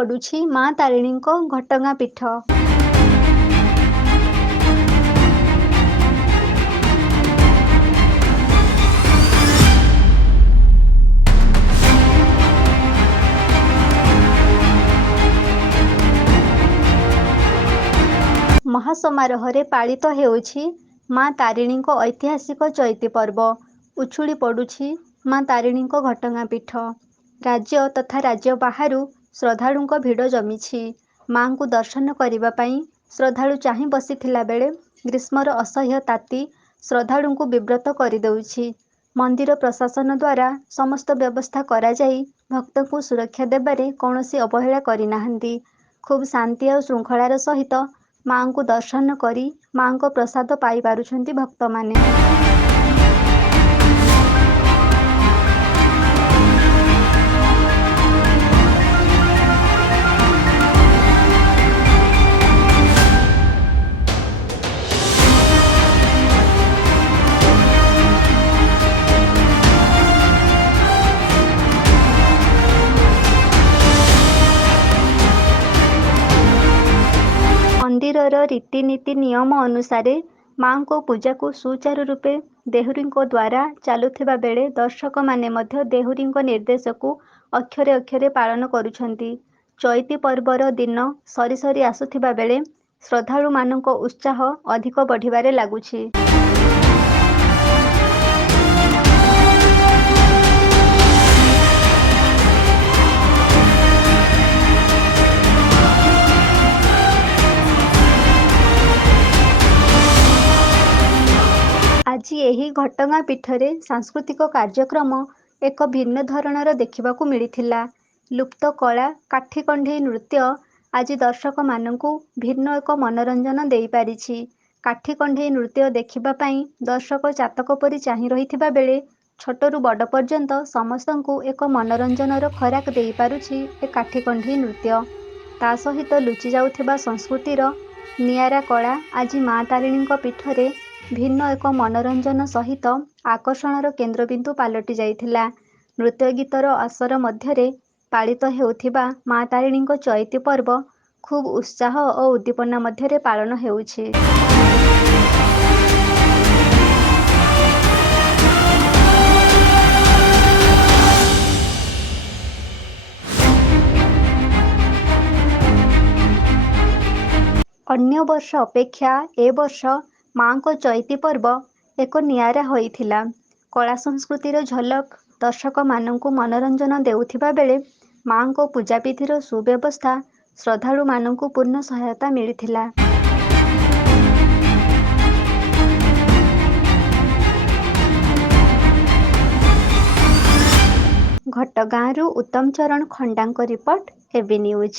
ପଡ଼ୁଛି ମା ତାରିଣୀଙ୍କ ଘଟଗାଁ ପୀଠ। ମହାସମାରୋହରେ ପାଳିତ ହେଉଛି ମା ତାରିଣୀଙ୍କ ଐତିହାସିକ ଚୈତି ପର୍ବ। ଉଛୁଳି ପଡ଼ୁଛି ମା ତାରିଣୀଙ୍କ ଘଟଗାଁ ପୀଠ। ରାଜ୍ୟ ତଥା ରାଜ୍ୟ ବାହାରୁ ଶ୍ରଦ୍ଧାଳୁଙ୍କ ଭିଡ଼ ଜମିଛି। ମାଙ୍କୁ ଦର୍ଶନ କରିବା ପାଇଁ ଶ୍ରଦ୍ଧାଳୁ ଚାହିଁ ବସିଥିଲା ବେଳେ ଗ୍ରୀଷ୍ମର ଅସହ୍ୟ ତାତି ଶ୍ରଦ୍ଧାଳୁଙ୍କୁ ବିବ୍ରତ କରିଦେଉଛି। ମନ୍ଦିର ପ୍ରଶାସନ ଦ୍ୱାରା ସମସ୍ତ ବ୍ୟବସ୍ଥା କରାଯାଇ ଭକ୍ତଙ୍କୁ ସୁରକ୍ଷା ଦେବାରେ କୌଣସି ଅବହେଳା କରିନାହାନ୍ତି। ଖୁବ୍ ଶାନ୍ତି ଆଉ ଶୃଙ୍ଖଳାର ସହିତ ମାଙ୍କୁ ଦର୍ଶନ କରି ମାଙ୍କ ପ୍ରସାଦ ପାଇପାରୁଛନ୍ତି ଭକ୍ତମାନେ। ମନ୍ଦିରର ରୀତିନୀତି ନିୟମ ଅନୁସାରେ ମାଙ୍କ ପୂଜାକୁ ସୁଚାରୁ ରୂପେ ଦେହୁରୀଙ୍କ ଦ୍ୱାରା ଚାଲୁଥିବା ବେଳେ ଦର୍ଶକମାନେ ମଧ୍ୟ ଦେହୁରୀଙ୍କ ନିର୍ଦ୍ଦେଶକୁ ଅକ୍ଷରେ ଅକ୍ଷରେ ପାଳନ କରୁଛନ୍ତି। ଚୈତି ପର୍ବର ଦିନ ସରି ସରି ଆସୁଥିବା ବେଳେ ଶ୍ରଦ୍ଧାଳୁମାନଙ୍କ ଉତ୍ସାହ ଅଧିକ ବଢ଼ିବାରେ ଲାଗୁଛି। ଆଜି ଏହି ଘଟଗାଁ ପୀଠରେ ସାଂସ୍କୃତିକ କାର୍ଯ୍ୟକ୍ରମ ଏକ ଭିନ୍ନ ଧରଣର ଦେଖିବାକୁ ମିଳିଥିଲା। ଲୁପ୍ତ କଳା କାଠି କଣ୍ଢେଇ ନୃତ୍ୟ ଆଜି ଦର୍ଶକମାନଙ୍କୁ ଭିନ୍ନ ଏକ ମନୋରଞ୍ଜନ ଦେଇପାରିଛି। କାଠି କଣ୍ଢେଇ ନୃତ୍ୟ ଦେଖିବା ପାଇଁ ଦର୍ଶକ ଚାତକ ପରି ଚାହିଁ ରହିଥିବା ବେଳେ ଛୋଟରୁ ବଡ଼ ପର୍ଯ୍ୟନ୍ତ ସମସ୍ତଙ୍କୁ ଏକ ମନୋରଞ୍ଜନର ଖୋରାକ ଦେଇପାରୁଛି ଏ କାଠି କଣ୍ଢେଇ ନୃତ୍ୟ। ତା ସହିତ ଲୁଚି ଯାଉଥିବା ସଂସ୍କୃତିର ନିଆରା କଳା ଆଜି ମା ତାରିଣୀଙ୍କ ପୀଠରେ ଭିନ୍ନ ଏକ ମନୋରଞ୍ଜନ ସହିତ ଆକର୍ଷଣର କେନ୍ଦ୍ରବିନ୍ଦୁ ପାଲଟି ଯାଇଥିଲା। ନୃତ୍ୟ ଗୀତର ଆସର ମଧ୍ୟରେ ପାଳିତ ହେଉଥିବା ମା ତାରିଣୀଙ୍କ ଚୈତି ପର୍ବ ଖୁବ୍ ଉତ୍ସାହ ଓ ଉଦ୍ଦୀପନା ମଧ୍ୟରେ ପାଳନ ହେଉଛି। ଅନ୍ୟ ବର୍ଷ ଅପେକ୍ଷା ଏ ବର୍ଷ ମାଙ୍କ ଚୈତି ପର୍ବ ଏକ ନିଆରା ହୋଇଥିଲା। କଳା ସଂସ୍କୃତିର ଝଲକ ଦର୍ଶକମାନଙ୍କୁ ମନୋରଞ୍ଜନ ଦେଉଥିବା ବେଳେ ମାଙ୍କ ପୂଜାବିଧିର ସୁବ୍ୟବସ୍ଥା ଶ୍ରଦ୍ଧାଳୁମାନଙ୍କୁ ପୂର୍ଣ୍ଣ ସହାୟତା ମିଳିଥିଲା। ଘଟଗାଁରୁ ଉତ୍ତମ ଚରଣ ଖଣ୍ଡାଙ୍କ ରିପୋର୍ଟ, ଏବି ନ୍ୟୁଜ୍।